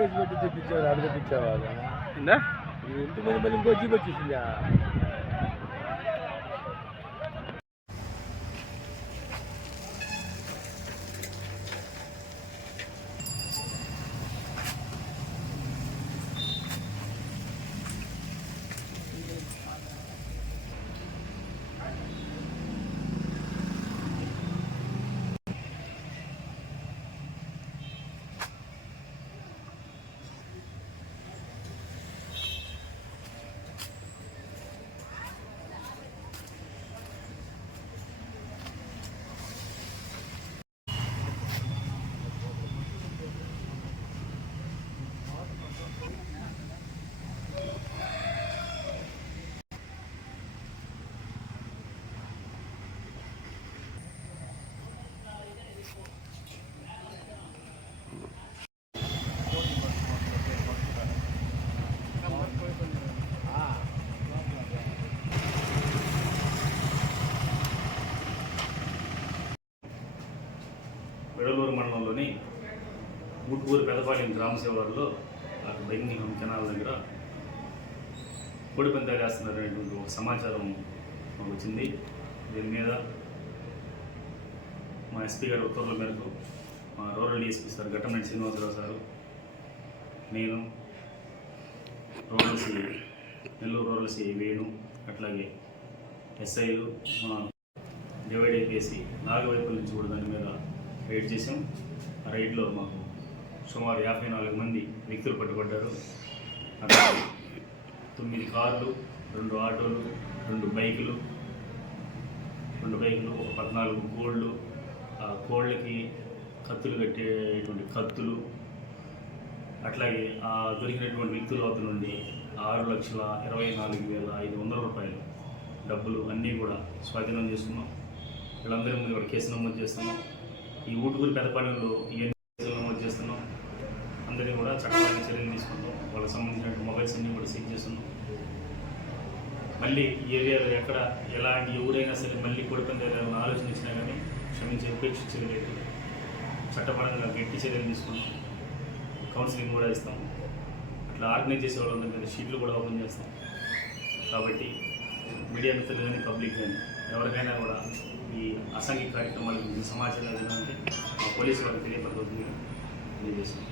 KG పెట్టి తెప్పించావు ఆడ తెప్పించావా ఇంటి మీద మళ్ళీ ఇంకో జీప్ వచ్చేసిందా వెడలూరు మండలంలోని ముట్కూరు పెదపాలెం గ్రామ శివారులో బెంగళూరు కెనాల్ దగ్గర కోడి పందాలు వేస్తున్నారనేటువంటి ఒక సమాచారం మాకు వచ్చింది. దీని మీద మా ఎస్పీ గారి ఉత్తర్వుల మేరకు మా rural DSP sir Ghattamaneni Srinivasarao sir, నేను rural CI Nellore rural CI Venu, అట్లాగే ఎస్ఐలు మా డివైడ్ అయిపోయేసి 4 వైపుల నుంచి కూడా దాని మీద రైడ్ చేసాం. ఆ రైడ్లో మాకు సుమారు 54 మంది వ్యక్తులు పట్టుబడ్డారు. అక్కడ 9 కార్లు, 2 ఆటోలు, 2 బైకులు, ఒక 14 కోళ్ళు, ఆ కోళ్ళకి కత్తులు కట్టేటువంటి కత్తులు, అట్లాగే ఆ దొరికినటువంటి వ్యక్తుల వద్ద నుండి 6,24,500 రూపాయలు డబ్బులు అన్నీ కూడా స్వాధీనం చేసుకున్నాం. వీళ్ళందరి ముందు కూడా కేసు నమోదు చేస్తున్నాం. ఈ ఊటుకూరు పెదపాలెంలో ఇవన్నీ కేసులు నమోదు చేస్తున్నాం. అందరినీ కూడా చట్టపరమైన చర్యలు తీసుకుంటాం. వాళ్ళకి సంబంధించిన మొబైల్స్ అన్నీ కూడా సీజ్ చేస్తున్నాం. మళ్ళీ ఈ ఏరియాలో ఎక్కడ ఎలాంటి ఎవరైనా సరే మళ్ళీ కోడిపందాలని ఆలోచన ఇచ్చినా కానీ క్షమించే ఉపేక్షించేది లేదు. చట్టపరంగా గట్టి చర్యలు తీసుకుంటాం. కౌన్సిలింగ్ కూడా ఇస్తాం. అట్లా ఆర్గనైజ్ చేసే వాళ్ళందరి మీద షీట్లు కూడా ఓపెన్ చేస్తాం. కాబట్టి మీడియా మిత్రులు కానీ పబ్లిక్ కానీ ఎవరికైనా కూడా ఈ అసాంఘిక కార్యక్రమాల గురించి సమాచారం ఏదైనా ఉంటే మా పోలీసు వారికి తెలియపడుతుంది తెలియజేస్తాం.